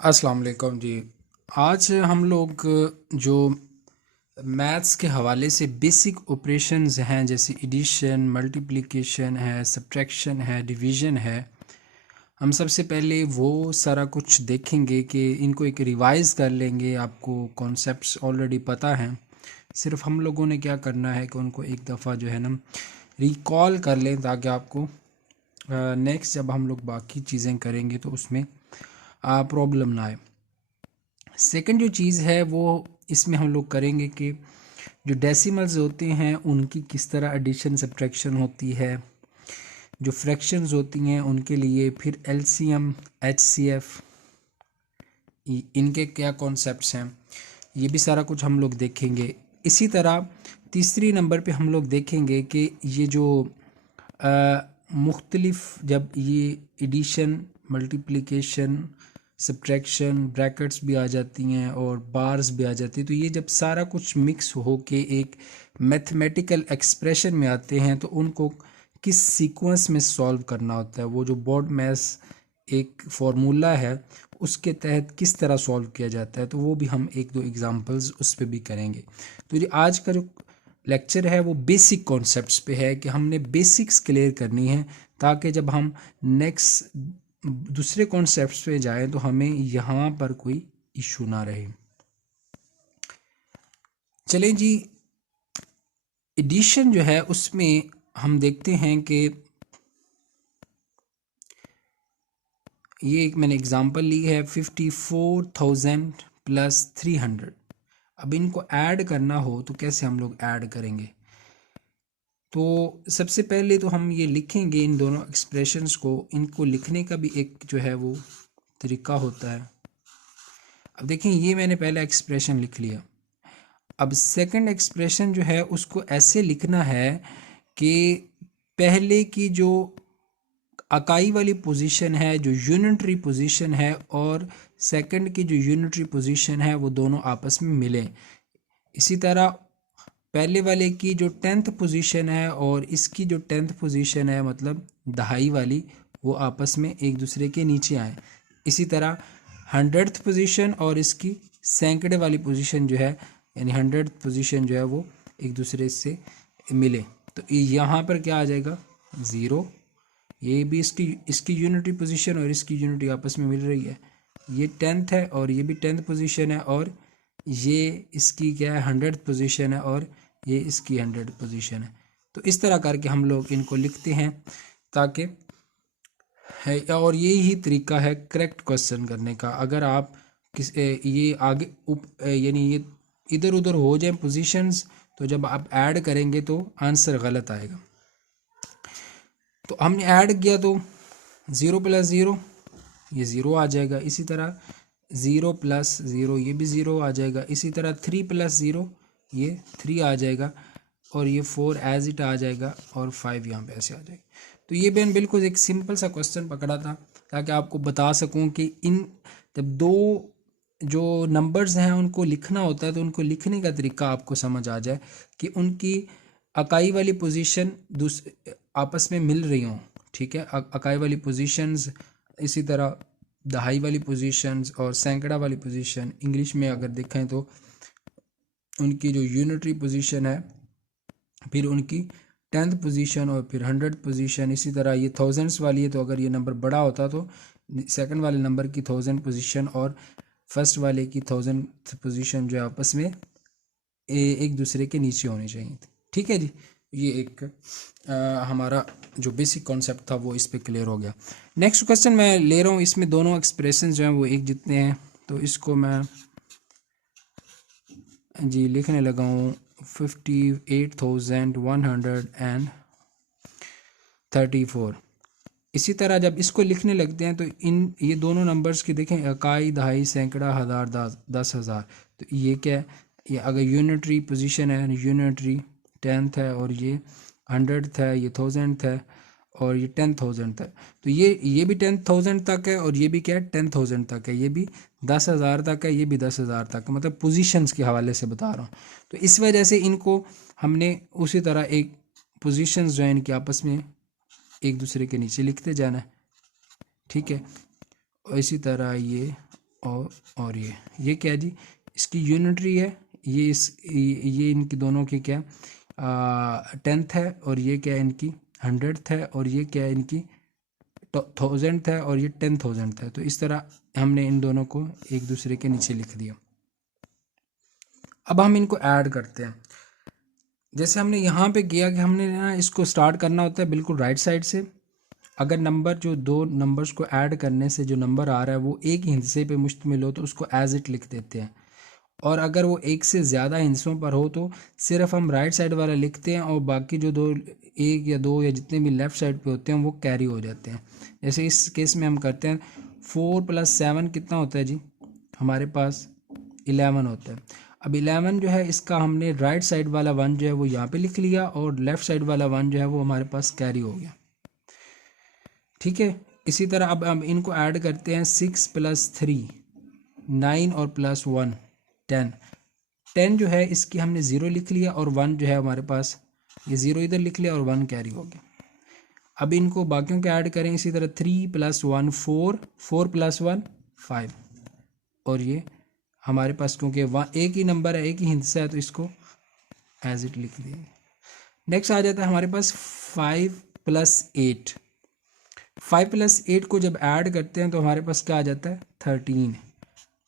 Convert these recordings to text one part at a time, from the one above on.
अस्सलाम वालेकुम जी। आज हम लोग जो मैथ्स के हवाले से बेसिक ऑपरेशंस हैं जैसे एडिशन, मल्टीप्लिकेशन है, सब्ट्रैक्शन है, डिवीज़न है, हम सबसे पहले वो सारा कुछ देखेंगे कि इनको एक रिवाइज़ कर लेंगे। आपको कॉन्सेप्ट्स ऑलरेडी पता हैं, सिर्फ हम लोगों ने क्या करना है कि उनको एक दफ़ा जो है ना रिकॉल कर लें ताकि आपको नेक्स्ट जब हम लोग बाकी चीज़ें करेंगे तो उसमें प्रॉब्लम ना आए। सेकंड जो चीज़ है वो इसमें हम लोग करेंगे कि जो डेसिमल्स होते हैं उनकी किस तरह एडिशन सब्ट्रैक्शन होती है, जो फ्रैक्शंस होती हैं उनके लिए, फिर एलसीएम, एचसीएफ, इनके क्या कॉन्सेप्ट्स हैं, ये भी सारा कुछ हम लोग देखेंगे। इसी तरह तीसरी नंबर पे हम लोग देखेंगे कि ये जो मुख्तलिफ जब ये एडिशन, मल्टीप्लिकेशन, सब्ट्रैक्शन, ब्रैकेट्स भी आ जाती हैं और बार्स भी आ जाती हैं, तो ये जब सारा कुछ मिक्स हो के एक मैथमेटिकल एक्सप्रेशन में आते हैं तो उनको किस सीक्वेंस में सॉल्व करना होता है, वो जो बोर्ड मैथ्स एक फार्मूला है उसके तहत किस तरह सॉल्व किया जाता है, तो वो भी हम एक दो एग्जांपल्स उस पर भी करेंगे। तो ये आज का जो लेक्चर है वो बेसिक कॉन्सेप्ट्स पे है कि हमने बेसिक्स क्लियर करनी है ताकि जब हम नेक्स्ट दूसरे कॉन्सेप्ट्स पे जाएं तो हमें यहाँ पर कोई इशू ना रहे। चलें जी, एडिशन जो है उसमें हम देखते हैं कि ये एक मैंने एग्जांपल ली है 54,000 प्लस 300। अब इनको ऐड करना हो तो कैसे हम लोग ऐड करेंगे? तो सबसे पहले तो हम ये लिखेंगे इन दोनों एक्सप्रेशंस को। इनको लिखने का भी एक जो है वो तरीका होता है। अब देखें, ये मैंने पहला एक्सप्रेशन लिख लिया। अब सेकंड एक्सप्रेशन जो है उसको ऐसे लिखना है कि पहले की जो अकाई वाली पोजीशन है, जो यूनिटरी पोजीशन है, और सेकंड की जो यूनिटरी पोजीशन है वो दोनों आपस में मिलें। इसी तरह पहले वाले की जो 10th पोजीशन है और इसकी जो 10th पोजीशन है, मतलब दहाई वाली, वो आपस में एक दूसरे के नीचे आए। इसी तरह 100th पोजीशन और इसकी सैकड़े वाली पोजीशन जो है, यानी 100th पोजीशन जो है वो एक दूसरे से मिले। तो यहाँ पर क्या आ जाएगा? ज़ीरो। ये भी इसकी इसकी यूनिटरी पोजीशन और इसकी यूनिटी आपस में मिल रही है। ये 10th है और ये भी 10th पोजीशन है, और ये इसकी क्या है? 100th पोजीशन है, और ये इसकी 100th पोजीशन है। तो इस तरह करके हम लोग इनको लिखते हैं ताकि है, और ये ही तरीका है करेक्ट क्वेश्चन करने का। अगर आप ये आगे यानी ये इधर उधर हो जाए पोजीशंस, तो जब आप ऐड करेंगे तो आंसर गलत आएगा। तो हमने ऐड किया तो 0 प्लस 0 ये 0 आ जाएगा। इसी तरह 0 प्लस 0 ये भी 0 आ जाएगा। इसी तरह 3 प्लस 0 ये 3 आ जाएगा, और ये 4 एज इट आ जाएगा, और 5 यहाँ पे ऐसे आ जाएगा। तो ये मैंने बिल्कुल एक सिंपल सा क्वेश्चन पकड़ा था ताकि आपको बता सकूं कि इन जब दो जो नंबर्स हैं उनको लिखना होता है तो उनको लिखने का तरीका आपको समझ आ जाए कि उनकी अकाई वाली पोजीशन आपस में मिल रही हों। ठीक है, अकाई वाली पोजीशंस, इसी तरह दहाई वाली पोजीशंस और सैकड़ा वाली पोजीशन, इंग्लिश में अगर देखें तो उनकी जो यूनिटरी पोजीशन है, फिर उनकी 10th पोजीशन, और फिर 100th पोजीशन। इसी तरह ये थाउजेंड्स वाली है, तो अगर ये नंबर बड़ा होता तो सेकंड वाले नंबर की 1000 पोजीशन और फर्स्ट वाले की 1000th पोजीशन जो है आपस में एक दूसरे के नीचे होनी चाहिए। ठीक है जी, ये एक हमारा जो बेसिक कॉन्सेप्ट था वो इस पे क्लियर हो गया। नेक्स्ट क्वेश्चन मैं ले रहा हूँ, इसमें दोनों एक्सप्रेशन जो हैं वो एक जितने हैं, तो इसको मैं जी लिखने लगा हूँ 58,134। इसी तरह जब इसको लिखने लगते हैं तो इन ये दोनों नंबर्स की देखें, इकाई, दहाई, सैकड़ा, हज़ार, 10,000। तो ये क्या है? ये अगर यूनिटरी पोजीशन है, यूनिटरी 10th है, और ये 100th है, ये 1000th है, और ये 10,000 है। तो ये भी 10,000 तक है, और ये भी क्या है? 10,000 तक है। ये भी 10,000 तक है, ये भी 10,000 तक है। मतलब पोजीशंस के हवाले से बता रहा हूँ। तो इस वजह से इनको हमने उसी तरह एक पोजीशंस जो है इनके आपस में एक दूसरे के नीचे लिखते जाना है। ठीक है, और इसी तरह ये और ये क्या है जी, इसकी यूनिटरी है, ये इनकी दोनों की क्या टेंथ है, और ये क्या है इनकी 100th है, और ये क्या है इनकी 1000th है, और ये 10,000th है। तो इस तरह हमने इन दोनों को एक दूसरे के नीचे लिख दिया। अब हम इनको ऐड करते हैं। जैसे हमने यहाँ पे किया कि हमने ना इसको स्टार्ट करना होता है बिल्कुल राइट साइड से। अगर नंबर जो दो नंबर्स को ऐड करने से जो नंबर आ रहा है वो एक ही हिस्से पे मुश्तमिल हो तो उसको एज इट लिख देते हैं, और अगर वो एक से ज़्यादा हिस्सों पर हो तो सिर्फ हम राइट साइड वाला लिखते हैं, और बाकी जो दो, एक या दो या जितने भी लेफ़्ट साइड पे होते हैं वो कैरी हो जाते हैं। जैसे इस केस में हम करते हैं 4 + 7 कितना होता है जी, हमारे पास 11 होता है। अब 11 जो है इसका हमने राइट साइड वाला 1 जो है वो यहाँ पे लिख लिया, और लेफ़्ट साइड वाला 1 जो है वो हमारे पास कैरी हो गया। ठीक है, इसी तरह अब हम इनको ऐड करते हैं 6 + 3 9 और +1 10। 10 जो है इसकी हमने 0 लिख लिया, और 1 जो है हमारे पास ये 0 इधर लिख लिया और 1 कैरी हो गया। अब इनको बाकियों के ऐड करें इसी तरह 3 + 1 4, 4 + 1 5, और ये हमारे पास क्योंकि एक ही नंबर है, एक ही हिस्सा है, तो इसको एज इट लिख देंगे। नेक्स्ट आ जाता है हमारे पास 5 + 8। 5 + 8 को जब ऐड करते हैं तो हमारे पास क्या आ जाता है 13।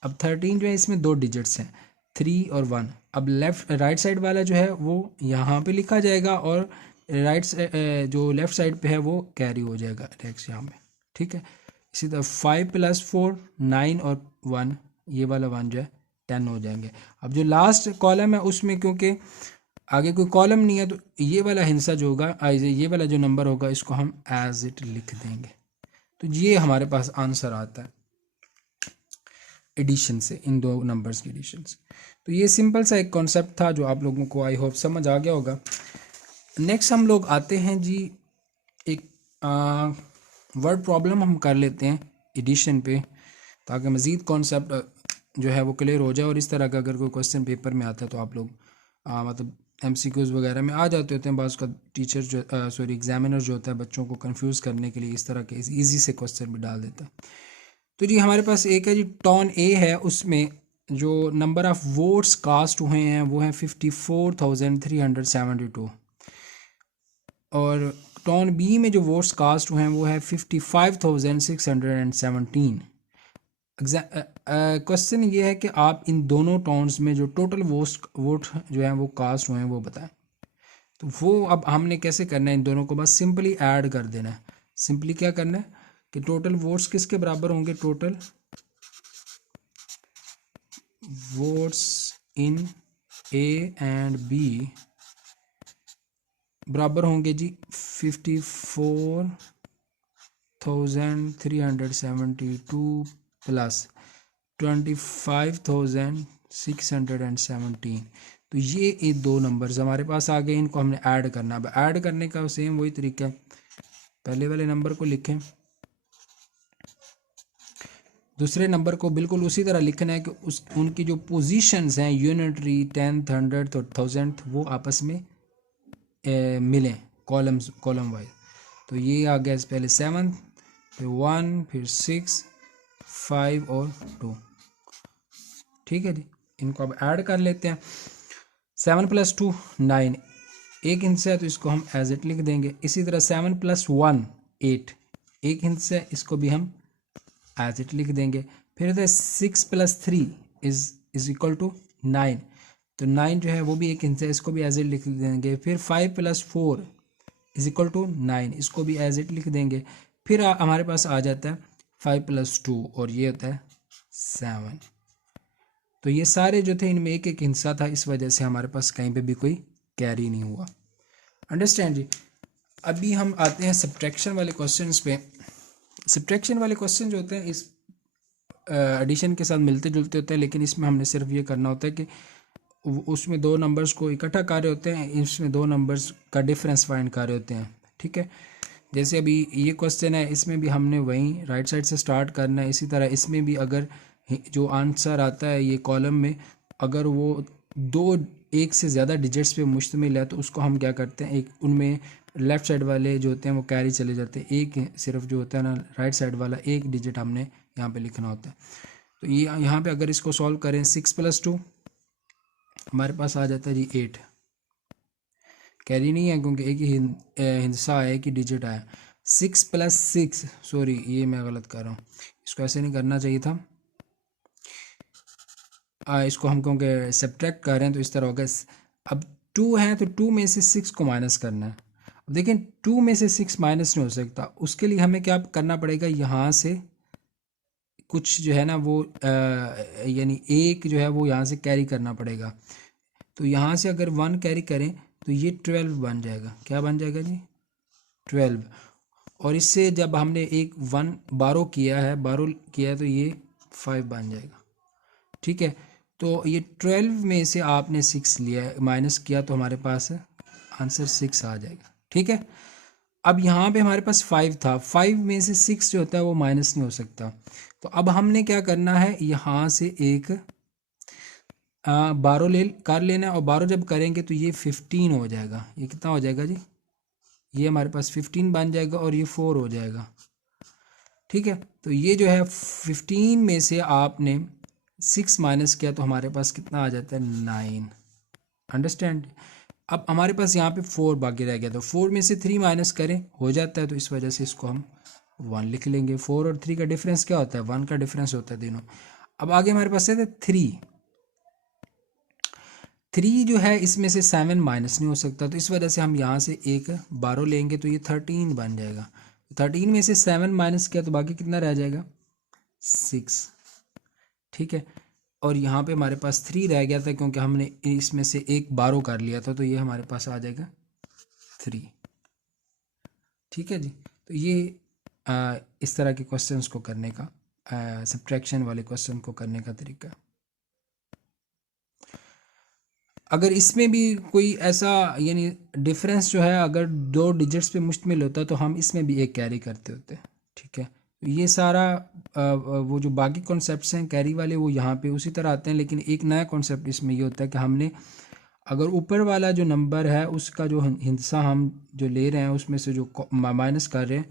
अब 13 जो है इसमें दो डिजिट्स हैं 3 और 1। अब राइट साइड वाला जो है वो यहाँ पे लिखा जाएगा, और जो लेफ़्ट साइड पे है वो कैरी हो जाएगा नेक्स्ट यहाँ पे। ठीक है, इसी तरह 5 + 4 9 और 1, ये वाला 1 जो है 10 हो जाएंगे। अब जो लास्ट कॉलम है उसमें क्योंकि आगे कोई कॉलम नहीं है तो ये वाला हिस्सा जो होगा, ये वाला जो नंबर होगा इसको हम एज इट लिख देंगे। तो ये हमारे पास आंसर आता है एडिशन से, इन दो नंबर्स की एडिशन से। तो ये सिंपल सा एक कॉन्सेप्ट था जो आप लोगों को आई होप समझ आ गया होगा। नेक्स्ट हम लोग आते हैं जी एक वर्ड प्रॉब्लम हम कर लेते हैं एडिशन पे, ताकि मज़ीद कॉन्सेप्ट जो है वो क्लियर हो जाए। और इस तरह का अगर कोई क्वेश्चन पेपर में आता है तो आप लोग मतलब MCQs वगैरह में आ जाते होते हैं, बाज़ का टीचर जो एग्जामिनर जो होता है बच्चों को कंफ्यूज करने के लिए इस तरह के इजी से क्वेश्चन भी डाल देता है। तो जी हमारे पास एक है जी टॉन ए है, उसमें जो नंबर ऑफ़ वोट्स कास्ट हुए हैं वो हैं 54,372, और टॉन बी में जो वोट्स कास्ट हुए हैं वो है 55,617। क्वेश्चन ये है कि आप इन दोनों टाउन्स में जो टोटल वोट जो है वो कास्ट हुए हैं वो बताएं। तो वो अब हमने कैसे करना है, इन दोनों को बस सिंपली ऐड कर देना है। सिंपली क्या करना है कि टोटल वोट्स किसके बराबर होंगे, total votes in A and B बराबर होंगे जी 54,372 प्लस 25,617। तो ये दो नंबर्स हमारे पास आ गए, इनको हमने ऐड करना। अब ऐड करने का सेम वही तरीका है, पहले वाले नंबर को लिखें, दूसरे नंबर को बिल्कुल उसी तरह लिखना है कि उनकी जो पोजीशंस हैं यूनिटरी 10th 100th और 1000th वो आपस में मिलें कॉलम वाइज। तो ये आ गया पहले 7, फिर 1, फिर 6, 5 और 2। ठीक है जी, इनको अब ऐड कर लेते हैं। 7 + 2 9, एक हिस्सा है तो इसको हम एज इट लिख देंगे। इसी तरह 7 + 1 8, एक हिस्सा है, इसको भी हम एज इट लिख देंगे। फिर 6 + 3 इज इक्वल टू 9, तो 9 जो है वो भी एक हिस्सा है, इसको भी एज इट लिख देंगे। फिर 5 + 4 इज इक्वल टू 9, इसको भी एज इट लिख देंगे। फिर हमारे पास आ जाता है 5 + 2 और ये होता है 7। तो ये सारे जो थे इनमें एक एक हिस्सा था, इस वजह से हमारे पास कहीं पे भी कोई कैरी नहीं हुआ। अंडरस्टैंड जी। अभी हम आते हैं सब्ट्रैक्शन वाले क्वेश्चंस पे। सब्ट्रैक्शन वाले क्वेश्चन जो होते हैं इस एडिशन के साथ मिलते जुलते होते हैं, लेकिन इसमें हमने सिर्फ ये करना होता है कि उसमें दो नंबर्स को इकट्ठा कर रहे होते हैं, इसमें दो नंबर्स का डिफरेंस फाइंड कर रहे होते हैं। ठीक है, जैसे अभी ये क्वेश्चन है, इसमें भी हमने वहीं राइट साइड से स्टार्ट करना है। इसी तरह इसमें भी अगर जो आंसर आता है ये कॉलम में, अगर वो दो एक से ज़्यादा डिजिट्स पे मुश्तमिल है तो उसको हम क्या करते हैं, एक उनमें लेफ़्ट साइड वाले जो होते हैं वो कैरी चले जाते हैं, एक सिर्फ जो होता है ना राइट साइड वाला एक डिजिट हमने यहाँ पे लिखना होता है। तो ये यहाँ पे अगर इसको सॉल्व करें 6 + 2 हमारे पास आ जाता है जी 8। कैरी नहीं है क्योंकि एक ही हिस्सा आया, एक ही डिजिट आया। 6 + 6, सॉरी ये मैं गलत कर रहा हूँ, इसको ऐसे नहीं करना चाहिए था। इसको हम क्योंकि सब्ट्रैक्ट कर रहे हैं तो इस तरह होगा। अब 2 है तो 2 में से 6 को माइनस करना है। अब देखें 2 में से 6 माइनस नहीं हो सकता, उसके लिए हमें क्या करना पड़ेगा, यहाँ से कुछ जो है ना वो यानी एक जो है वो यहाँ से कैरी करना पड़ेगा। तो यहाँ से अगर 1 कैरी करें तो ये 12 बन जाएगा। क्या बन जाएगा जी? 12। और इससे जब हमने एक 1 बारो किया है तो ये 5 बन जाएगा। ठीक है, तो ये 12 में से आपने 6 लिया माइनस किया तो हमारे पास आंसर 6 आ जाएगा। ठीक है, अब यहाँ पे हमारे पास 5 था, 5 में से 6 जो होता है वो माइनस नहीं हो सकता। तो अब हमने क्या करना है, यहाँ से एक बारो कर लेना है, और बारो जब करेंगे तो ये 15 हो जाएगा। ये कितना हो जाएगा जी? ये हमारे पास 15 बन जाएगा और ये 4 हो जाएगा। ठीक है, तो ये जो है 15 में से आपने 6 माइनस किया तो हमारे पास कितना आ जाता है? 9। अंडरस्टैंड? अब हमारे पास यहाँ पे 4 बाकी रह गया, तो 4 में से 3 माइनस करें हो जाता है, तो इस वजह से इसको हम 1 लिख लेंगे। 4 और 3 का डिफरेंस क्या होता है? 1 का डिफरेंस होता है दोनों। अब आगे हमारे पास है 3 जो है इसमें से 7 माइनस नहीं हो सकता, तो इस वजह से हम यहाँ से एक बारो लेंगे तो ये 13 बन जाएगा। 13 में से 7 माइनस किया तो बाकी कितना रह जाएगा? 6। ठीक है, और यहाँ पे हमारे पास 3 रह गया था क्योंकि हमने इसमें से एक बारो कर लिया था, तो ये हमारे पास आ जाएगा 3। ठीक है जी, तो ये इस तरह के क्वेश्चंस को करने का, सब्ट्रैक्शन वाले क्वेश्चन को करने का तरीका। अगर इसमें भी कोई ऐसा यानी डिफरेंस जो है अगर 2 डिजिट्स पे मुश्तमिल होता तो हम इसमें भी एक कैरी करते होते। ठीक है, तो ये सारा वो जो बाकी कॉन्सेप्ट्स हैं कैरी वाले वो यहाँ पे उसी तरह आते हैं, लेकिन एक नया कॉन्सेप्ट इसमें ये होता है कि हमने अगर ऊपर वाला जो नंबर है उसका जो हिस्सा हम जो ले रहे हैं उसमें से जो माइनस कर रहे हैं,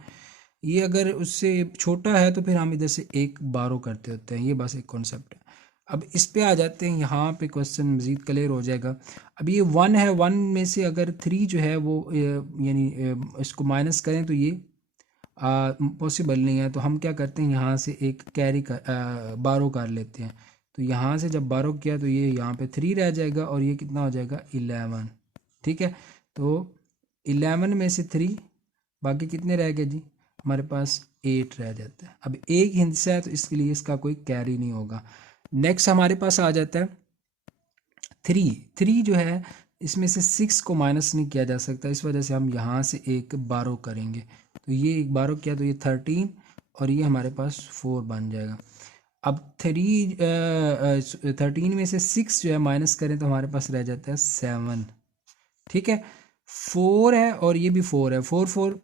ये अगर उससे छोटा है तो फिर हम इधर से एक बारो करते होते हैं। ये बस एक कॉन्सेप्ट है। अब इस पे आ जाते हैं, यहाँ पे क्वेश्चन मज़ीद क्लियर हो जाएगा। अब ये 1 है, 1 में से अगर 3 जो है वो यानी इसको माइनस करें तो ये पॉसिबल नहीं है, तो हम क्या करते हैं यहाँ से एक कैरी बारो कर लेते हैं। तो यहाँ से जब बारो किया तो ये यहाँ पे 3 रह जाएगा और ये कितना हो जाएगा? 11। ठीक है, तो 11 में से 3 बाकी कितने रह गए जी? हमारे पास 8 रह जाता है। अब एक हिस्सा है तो इसके लिए इसका कोई कैरी नहीं होगा। नेक्स्ट हमारे पास आ जाता है 3 जो है इसमें से 6 को माइनस नहीं किया जा सकता, इस वजह से हम यहाँ से एक बारो करेंगे। तो ये एक बारो किया तो ये 13 और ये हमारे पास 4 बन जाएगा। अब 13 में से 6 जो है माइनस करें तो हमारे पास रह जाता है 7। ठीक है, 4 है और ये भी 4 है, 4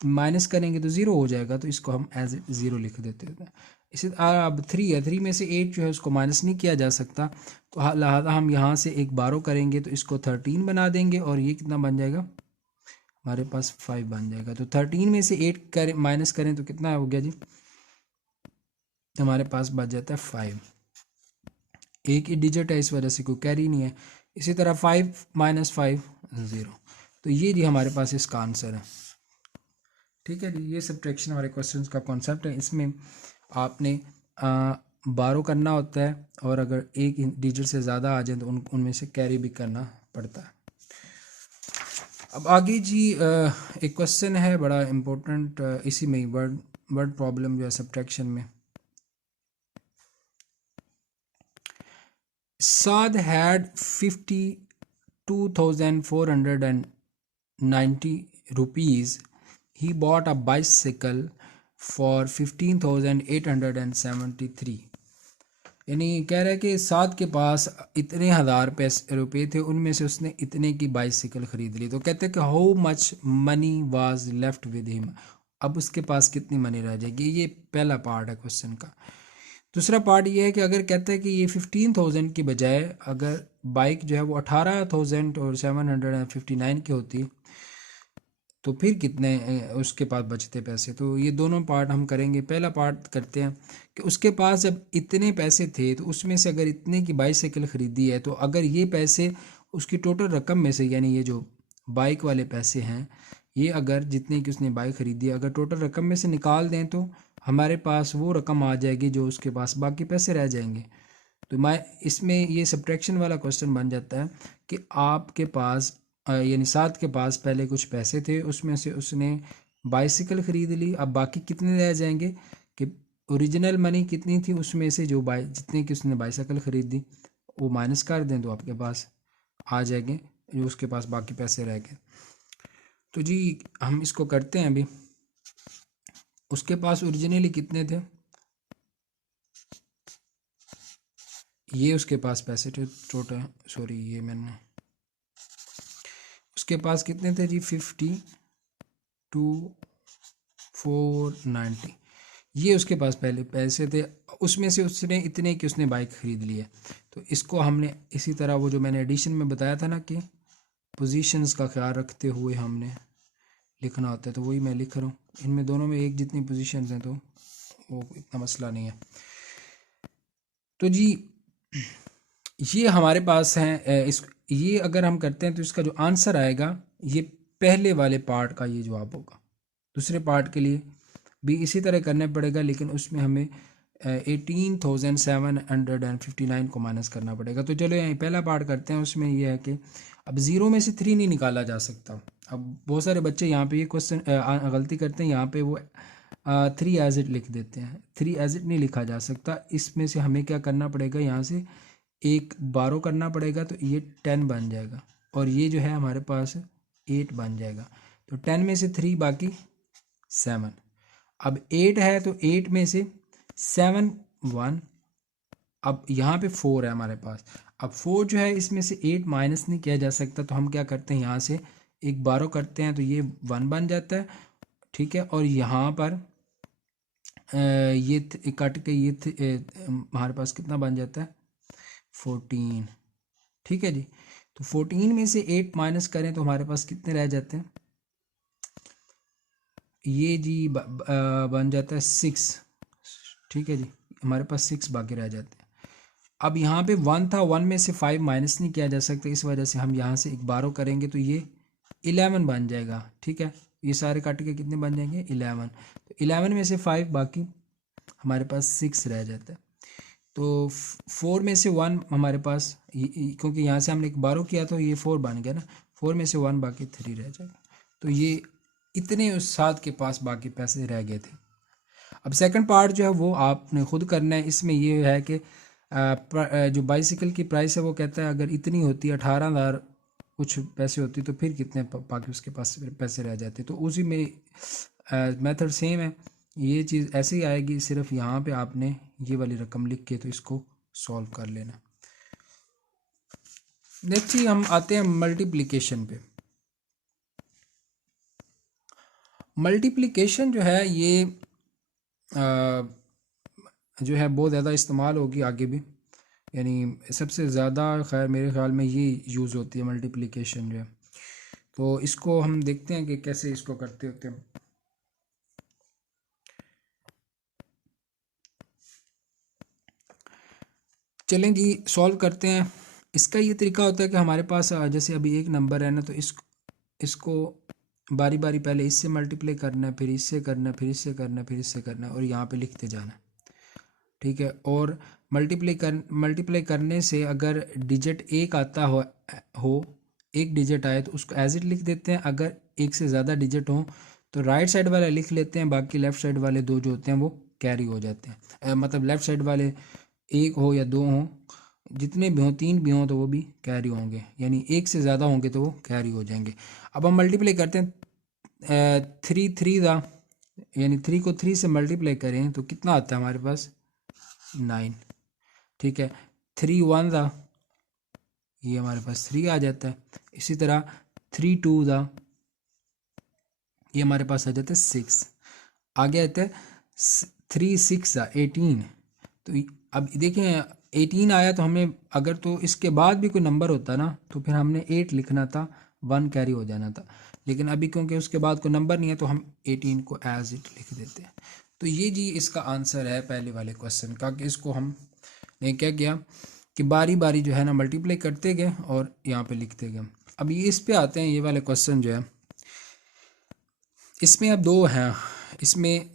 माइनस करेंगे तो 0 हो जाएगा, तो इसको हम एज 0 लिख देते हैं। इसी अब 3 है, 3 में से 8 जो है उसको माइनस नहीं किया जा सकता, तो लिहाजा हम यहाँ से एक बारो करेंगे तो इसको 13 बना देंगे और ये कितना बन जाएगा? हमारे पास 5 बन जाएगा। तो 13 में से 8 माइनस करें तो कितना हो गया जी? हमारे पास बच जाता है 5। एक ही डिजिट है इस वजह से कोई कैरी नहीं है। इसी तरह 5 - 5 0। तो ये जी हमारे पास इसका आंसर है। ठीक है जी, ये सब्ट्रैक्शन वाले क्वेश्चंस का कॉन्सेप्ट है। इसमें आपने बारो करना होता है और अगर एक डिजिट से ज़्यादा आ जाए तो उनमें से कैरी भी करना पड़ता है। अब आगे जी एक क्वेश्चन है बड़ा इम्पोर्टेंट, इसी में ही वर्ड प्रॉब्लम जो है सब्ट्रैक्शन में। Saad had 52,490 rupees. He bought a bicycle for 15,873। यानी कह रहा है कि साद के पास इतने हज़ार रुपये थे, उनमें से उसने इतने की बाइसिकल ख़रीद ली। तो कहते हैं कि how much money was left with him. अब उसके पास कितनी मनी रह जाएगी, ये पहला पार्ट है क्वेश्चन का। दूसरा पार्ट ये है कि अगर कहता है कि ये 15,000 की बजाय अगर बाइक जो है वो 18,759 की होती तो फिर कितने उसके पास बचते पैसे। तो ये दोनों पार्ट हम करेंगे। पहला पार्ट करते हैं कि उसके पास जब इतने पैसे थे तो उसमें से अगर इतने की बाईसाइकिल ख़रीदी है, तो अगर ये पैसे उसकी टोटल रकम में से, यानी ये जो बाइक वाले पैसे हैं, ये अगर जितने की उसने बाइक ख़रीदी है अगर टोटल रकम में से निकाल दें तो हमारे पास वो रकम आ जाएगी जो उसके पास बाकी पैसे रह जाएंगे। तो मैं इसमें ये सब्ट्रैक्शन वाला क्वेश्चन बन जाता है कि आपके पास यानी साथ के पास पहले कुछ पैसे थे, उसमें से उसने बाइसिकल ख़रीद ली, अब बाकी कितने रह जाएंगे कि ओरिजिनल मनी कितनी थी उसमें से जो जितने की उसने बाइसिकल ख़रीदी वो माइनस कर दें तो आपके पास आ जाएंगे जो उसके पास बाकी पैसे रह गए। तो जी हम इसको करते हैं। अभी उसके पास ओरिजिनली कितने थे, ये उसके पास पैसे थे टोटल, सॉरी ये मैंने, उसके पास कितने थे जी 52,490, ये उसके पास पहले पैसे थे, उसमें से उसने इतने की उसने बाइक ख़रीद ली है। तो इसको हमने इसी तरह वो जो मैंने एडिशन में बताया था ना कि पोजीशंस का ख्याल रखते हुए हमने लिखना होता है, तो वही मैं लिख रहा हूँ। इनमें दोनों में एक जितनी पोजीशंस हैं तो वो इतना मसला नहीं है। तो जी ये हमारे पास हैं। इस ये अगर हम करते हैं तो इसका जो आंसर आएगा ये पहले वाले पार्ट का ये जवाब होगा। दूसरे पार्ट के लिए भी इसी तरह करना पड़ेगा, लेकिन उसमें हमें 18,759 को माइनस करना पड़ेगा। तो चलो यहाँ पहला पार्ट करते हैं। उसमें यह है कि अब ज़ीरो में से 3 नहीं निकाला जा सकता। अब बहुत सारे बच्चे यहाँ पे ये क्वेश्चन गलती करते हैं, यहाँ पे वो 3 एज इट लिख देते हैं। 3 एज इट नहीं लिखा जा सकता। इसमें से हमें क्या करना पड़ेगा, यहाँ से एक बारो करना पड़ेगा, तो ये 10 बन जाएगा और ये जो है हमारे पास 8 बन जाएगा। तो 10 में से 3 बाकी 7। अब 8 है तो 8 में से 7 1, अब यहाँ पे 4 है हमारे पास। अब 4 जो है इसमें से 8 माइनस नहीं किया जा सकता, तो हम क्या करते हैं यहाँ से एक बारो करते हैं तो ये 1 बन जाता है, ठीक है। और यहाँ पर ये कट के ये हमारे पास कितना बन जाता है 14, ठीक है जी। तो 14 में से 8 माइनस करें तो हमारे पास कितने रह जाते हैं, ये जी बन जाता है 6, ठीक है जी। हमारे पास 6 बाकी रह जाते हैं। अब यहाँ पे 1 था, 1 में से 5 माइनस नहीं किया जा सकता, इस वजह से हम यहाँ से एक बारो करेंगे तो ये 11 बन जाएगा, ठीक है। ये सारे काट के कितने बन जाएंगे 11। तो 11 में से 5 बाकी हमारे पास 6 रह जाता है। तो 4 में से 1 हमारे पास क्योंकि यहाँ से हमने एक बारो किया तो ये 4 बन गया ना, 4 में से 1 बाकी 3 रह जाएगा। तो ये इतने उस साथ के पास बाकी पैसे रह गए थे। अब सेकंड पार्ट जो है वो आपने खुद करना है। इसमें ये है कि जो बाइसिकल की प्राइस है वो कहता है अगर इतनी होती 18,000 कुछ पैसे होती तो फिर कितने बाकी उसके पास पैसे रह जाते। तो उसी में मेथड सेम है, ये चीज़ ऐसे ही आएगी, सिर्फ यहाँ पे आपने ये वाली रकम लिख के तो इसको सॉल्व कर लेना। नेक्स्ट ही हम आते हैं मल्टीप्लिकेशन पे। मल्टीप्लिकेशन जो है ये जो है बहुत ज़्यादा इस्तेमाल होगी आगे भी, यानी सबसे ज़्यादा खैर मेरे ख्याल में ये यूज़ होती है मल्टीप्लिकेशन जो है। तो इसको हम देखते हैं कि कैसे इसको करते होते हैं। चलें जी सॉल्व करते हैं। इसका ये तरीका होता है कि हमारे पास जैसे अभी एक नंबर है ना, तो इसको बारी बारी पहले इससे मल्टीप्लाई करना है, फिर इससे करना है, फिर इससे करना है, फिर इससे करना है और यहाँ पे लिखते जाना है, ठीक है। और मल्टीप्लाई करने से अगर डिजिट एक आता हो एक डिजिट आए तो उसको एज इट लिख देते हैं। अगर एक से ज़्यादा डिजिट हो तो राइट साइड वाले लिख लेते हैं, बाकी लेफ़्ट साइड वाले 2 जो होते हैं वो कैरी हो जाते हैं। मतलब लेफ़्ट साइड वाले 1 हो या 2 हो, जितने भी हों, 3 भी हों तो वो भी कैरी होंगे, यानी एक से ज़्यादा होंगे तो वो कैरी हो जाएंगे। अब हम मल्टीप्लाई करते हैं 3 दा, यानी 3 को 3 से मल्टीप्लाई करें तो कितना आता है हमारे पास 9, ठीक है। 3 1 दा, ये हमारे पास 3 आ जाता है। इसी तरह 3 2 दा, ये हमारे पास आ जाता है 6। आगे आता है 3 6 दा 18। तो अब देखें 18 आया तो हमें अगर तो इसके बाद भी कोई नंबर होता ना तो फिर हमने 8 लिखना था, 1 कैरी हो जाना था, लेकिन अभी क्योंकि उसके बाद कोई नंबर नहीं है तो हम 18 को एज इट लिख देते हैं। तो ये जी इसका आंसर है पहले वाले क्वेश्चन का, कि इसको हमने क्या किया कि बारी बारी जो है ना मल्टीप्लाई करते गए और यहाँ पे लिखते गए। अब ये इस पे आते हैं, ये वाले क्वेश्चन जो है इसमें अब 2 हैं, इसमें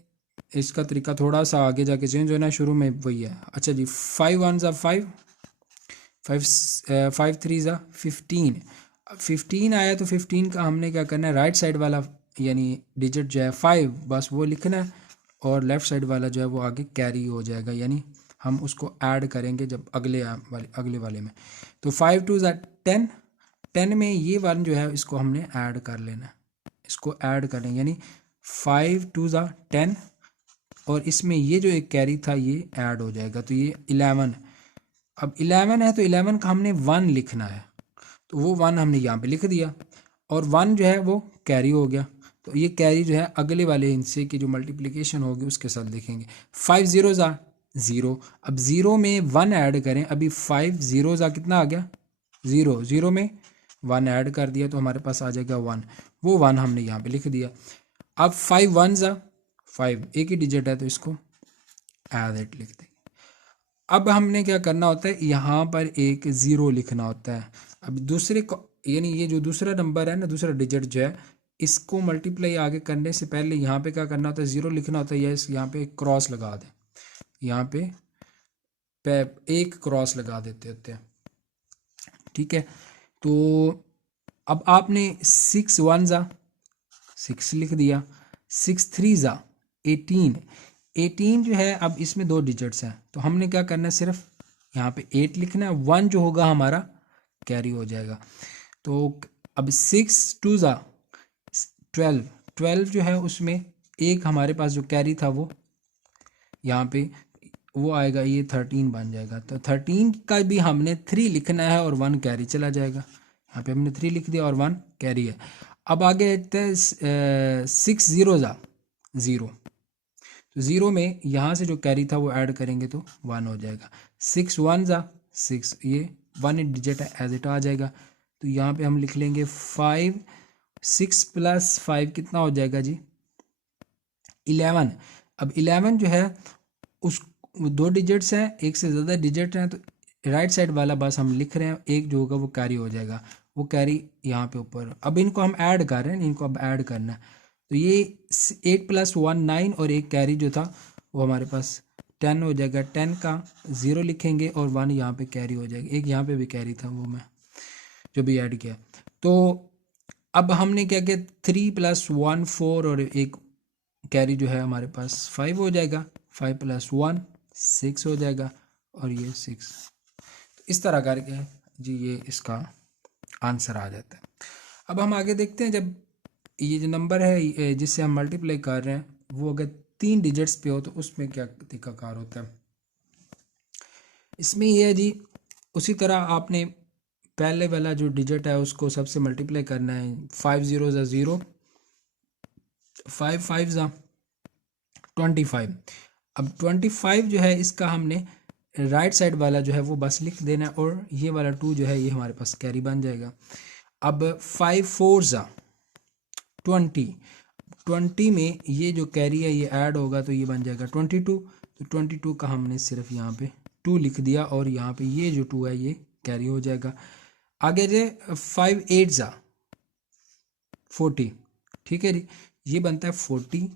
इसका तरीका थोड़ा सा आगे जाके चेंज होना, शुरू में वही है। अच्छा जी, 5 1 ज़ा 5, 5 3 ज़ा 15। 15 आया तो 15 का हमने क्या करना है, राइट साइड वाला यानी डिजिट जो है 5 बस वो लिखना है, और लेफ़्ट साइड वाला जो है वो आगे कैरी हो जाएगा, यानी हम उसको ऐड करेंगे जब अगले वाले में। तो 5 2 ज़ा 10, 10 में ये वन जो है इसको हमने ऐड कर लेना है, इसको ऐड करें यानी 5 2 ज़ा 10, और इसमें ये जो एक कैरी था ये ऐड हो जाएगा, तो ये 11। अब 11 है तो 11 का हमने 1 लिखना है, तो वो 1 हमने यहाँ पे लिख दिया, और 1 जो है वो कैरी हो गया, तो ये कैरी जो है अगले वाले हिस्से की जो मल्टीप्लिकेशन होगी उसके साथ लिखेंगे। 5 0 ज़ा 0, अब 0 में 1 ऐड करें, अभी 5 0 ज़ा कितना आ गया 0, 0 में 1 ऐड कर दिया तो हमारे पास आ जाएगा 1, वो 1 हमने यहाँ पे लिख दिया। अब 5 1 ज़ा 5, एक ही डिजिट है तो इसको एज इट लिख देंगे। अब हमने क्या करना होता है, यहाँ पर एक 0 लिखना होता है। अब दूसरे को यानी ये जो दूसरा नंबर है ना, दूसरा डिजिट जो है, इसको मल्टीप्लाई आगे करने से पहले यहाँ पे क्या करना होता है, 0 लिखना होता है, या यहाँ पे एक क्रॉस लगा दें, यहाँ पे एक क्रॉस लगा देते होते हैं, ठीक है। तो अब आपने 6 1 ज़ा 6 लिख दिया, 6 3 ज़ा 18, 18 जो है अब इसमें 2 डिजिट्स हैं, तो हमने क्या करना है, सिर्फ यहाँ पे 8 लिखना है, 1 जो होगा हमारा कैरी हो जाएगा। तो अब 6 2 ज़ा 12, 12 जो है उसमें एक हमारे पास जो कैरी था वो यहाँ पे वो आएगा, ये 13 बन जाएगा, तो 13 का भी हमने 3 लिखना है और 1 कैरी चला जाएगा। यहाँ पे हमने 3 लिख दिया और 1 कैरी है। अब आगे आते हैं 6 0 ज़ा 0, तो 0 में यहाँ से जो कैरी था वो ऐड करेंगे तो 1 हो जाएगा। 6 1 ज़ा 6, ये 1 डिजिट है एज इट आ जाएगा, तो यहाँ पे हम लिख लेंगे 5, 6 प्लस 5 कितना हो जाएगा जी 11। अब 11 जो है उस 2 डिजिट्स हैं, एक से ज़्यादा डिजिट हैं, तो राइट साइड वाला बस हम लिख रहे हैं, एक जो होगा वो कैरी हो जाएगा, वो कैरी यहाँ पे ऊपर। अब इनको हम ऐड कर रहे हैं, इनको अब ऐड करना है, तो ये 8 + 1 9, और एक कैरी जो था वो हमारे पास 10 हो जाएगा। 10 का 0 लिखेंगे और 1 यहाँ पे कैरी हो जाएगा, एक यहाँ पे भी कैरी था वो मैं जो भी ऐड किया। तो अब हमने क्या किया, 3 + 1 4, और एक कैरी जो है हमारे पास 5 हो जाएगा, 5 + 1 6 हो जाएगा, और ये 6। तो इस तरह करके जी ये इसका आंसर आ जाता है। अब हम आगे देखते हैं, जब ये जो नंबर है जिससे हम मल्टीप्लाई कर रहे हैं वो अगर 3 डिजिट्स पे हो तो उसमें क्या तरीकाकार होता है। इसमें ये है जी, उसी तरह आपने पहले वाला जो डिजिट है उसको सबसे मल्टीप्लाई करना है। 5 0 ज़ा 0, 5 5 ज़ा 25। अब 25 जो है इसका हमने राइट साइड वाला जो है वो बस लिख देना है, और ये वाला 2 जो है ये हमारे पास कैरी बन जाएगा। अब 5 4 ज़ा 20, 20 में ये जो कैरी है ये ऐड होगा तो ये बन जाएगा 22, तो 22 का हमने सिर्फ यहाँ पे 2 लिख दिया, और यहाँ पे ये जो 2 है ये कैरी हो जाएगा। आगे जे 5 8 ज़ा 40, ठीक है जी, ये बनता है 40,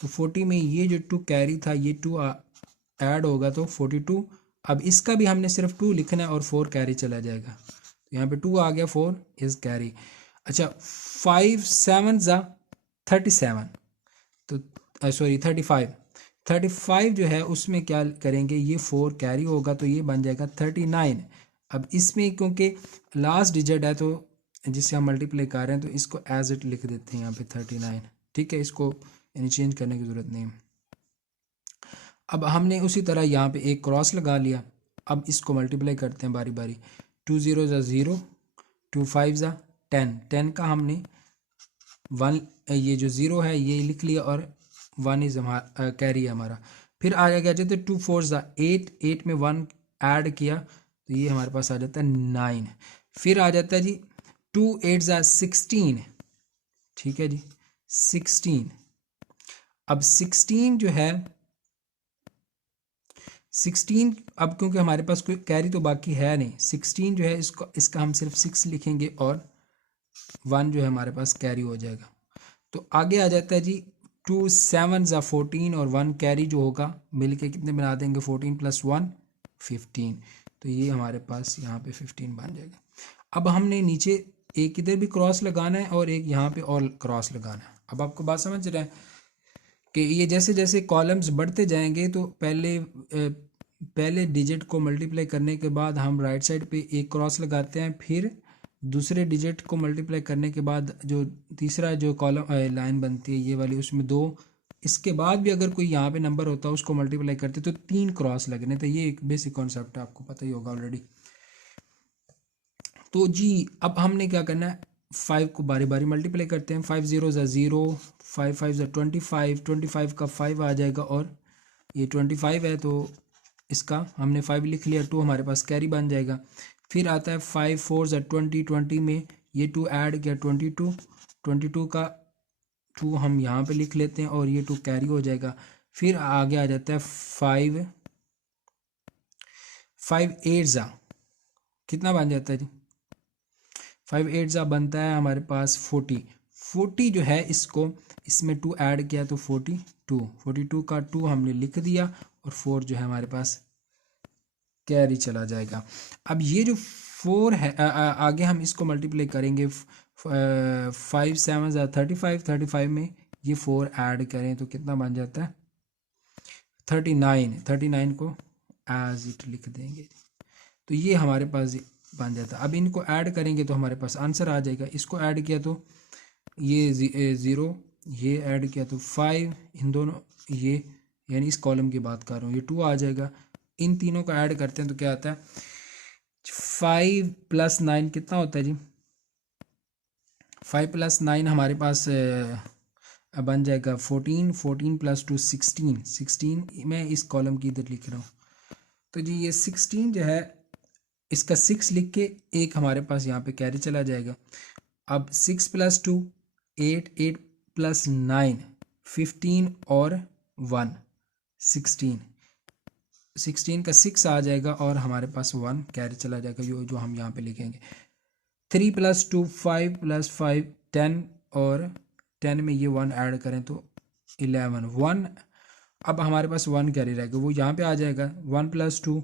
तो 40 में ये जो 2 कैरी था ये 2 ऐड होगा तो 42। अब इसका भी हमने सिर्फ 2 लिखना है और 4 कैरी चला जाएगा, तो यहाँ पे 2 आ गया, 4 इज कैरी। अच्छा 5 7 ज़ा 37, तो सॉरी 35 जो है उसमें क्या करेंगे, ये 4 कैरी होगा तो ये बन जाएगा 39। अब इसमें क्योंकि लास्ट डिजिट है तो जिससे हम मल्टीप्लाई कर रहे हैं तो इसको एज इट लिख देते हैं यहाँ पे 39, ठीक है, इसको यानी चेंज करने की ज़रूरत नहीं। अब हमने उसी तरह यहाँ पे एक क्रॉस लगा लिया, अब इसको मल्टीप्लाई करते हैं बारी बारी। 2 0 ज़ा 0, 2 5 ज़ा 10, 10 का हमने 1 ये जो 0 है ये लिख लिया, और 1 इज हमारा कैरी है हमारा। फिर आ गया जैसे 2 4 ज़ा 8, 8 में 1 ऐड किया तो ये हमारे पास आ जाता है 9। फिर आ जाता है जी 2 8 ज़ा 16, ठीक है जी 16। अब 16 जो है 16, अब क्योंकि हमारे पास कोई कैरी तो बाकी है नहीं, 16 जो है इसको इसका हम सिर्फ 6 लिखेंगे और 1 जो है हमारे पास कैरी हो जाएगा। तो आगे आ जाता है जी 2 7 ज़ा 14 और 1 कैरी जो होगा मिलके कितने बना देंगे 14 + 1 15। तो ये हमारे पास यहाँ पे 15 बन जाएगा। अब हमने नीचे एक इधर भी क्रॉस लगाना है और एक यहाँ पे और क्रॉस लगाना है। अब आपको बात समझ रहे हैं कि ये जैसे जैसे कॉलम्स बढ़ते जाएंगे तो पहले डिजिट को मल्टीप्लाई करने के बाद हम राइट साइड पे एक क्रॉस लगाते हैं, फिर दूसरे डिजिट को मल्टीप्लाई करने के बाद जो तीसरा जो कॉलम लाइन बनती है ये वाली उसमें 2, इसके बाद भी अगर कोई यहाँ पे नंबर होता है उसको मल्टीप्लाई करते तो 3 क्रॉस लगने। तो ये एक बेसिक कॉन्सेप्ट है, आपको पता ही होगा ऑलरेडी। तो जी अब हमने क्या करना है 5 को बारी बारी मल्टीप्लाई करते हैं। 5 0 ज़ा 0, 5 5 ज़ा 25, 25 का 5 आ जाएगा और ये 25 है तो इसका हमने 5 लिख लिया, 2 हमारे पास कैरी बन जाएगा। फिर आता है 5 4 ज़ा 20, 20 में ये 2 ऐड किया 22, 22 का 2 हम यहाँ पे लिख लेते हैं और ये 2 कैरी हो जाएगा। फिर आगे आ जाता है 5 5 8 ज़ा कितना बन जाता है जी 5 8 ज़ा बनता है हमारे पास 40। 40 जो है इसको इसमें 2 ऐड किया तो 42, 42 का 2 हमने लिख दिया और 4 जो है हमारे पास कैरी चला जाएगा। अब ये जो 4 है आगे हम इसको मल्टीप्लाई करेंगे 5 7 ज़ा 35, 35 में ये 4 ऐड करें तो कितना बन जाता है 39, 39 को एज इट लिख देंगे तो ये हमारे पास बन जाता है। अब इनको ऐड करेंगे तो हमारे पास आंसर आ जाएगा। इसको ऐड किया तो ये 0, ये ऐड किया तो 5, इन दोनों ये यानी इस कॉलम की बात कर रहा हूँ ये 2 आ जाएगा। इन तीनों को ऐड करते हैं तो क्या आता है 5 + 9 कितना होता है जी 5 + 9 हमारे पास बन जाएगा 14, 14 + 2 16, 16 मैं इस कॉलम की इधर लिख रहा हूँ। तो जी ये 16 जो है इसका 6 लिख के एक हमारे पास यहाँ पे कैरी चला जाएगा। अब 6 + 2 8, 8 + 9 15 और 1 16, 16 का 6 आ जाएगा और हमारे पास 1 कैरी चला जाएगा जो हम यहाँ पे लिखेंगे। 3 + 2 5 + 5 10 और 10 में ये 1 ऐड करें तो 11 1। अब हमारे पास 1 कैरी रहेगा वो यहाँ पे आ जाएगा। 1 + 2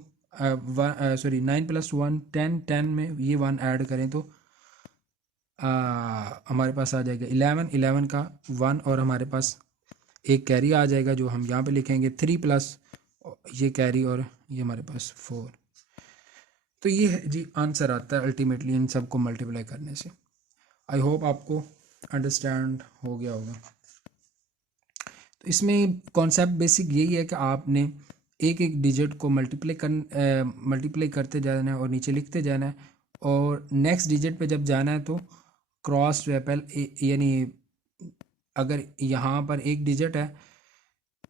सॉरी 9 + 1 10, 10 में ये 1 ऐड करें तो हमारे पास आ जाएगा 11, 11 का 1 और हमारे पास एक कैरी आ जाएगा जो हम यहाँ पे लिखेंगे 3 प्लस ये कैरी और ये हमारे पास 4। तो ये है जी आंसर आता है अल्टीमेटली इन सब को मल्टीप्लाई करने से। आई होप आपको अंडरस्टैंड हो गया होगा। तो इसमें कॉन्सेप्ट बेसिक यही है कि आपने एक एक डिजिट को मल्टीप्लाई करते जाना है और नीचे लिखते जाना है और नेक्स्ट डिजिट पे जब जाना है तो क्रॉस जो है पहले यानी अगर यहाँ पर एक डिजिट है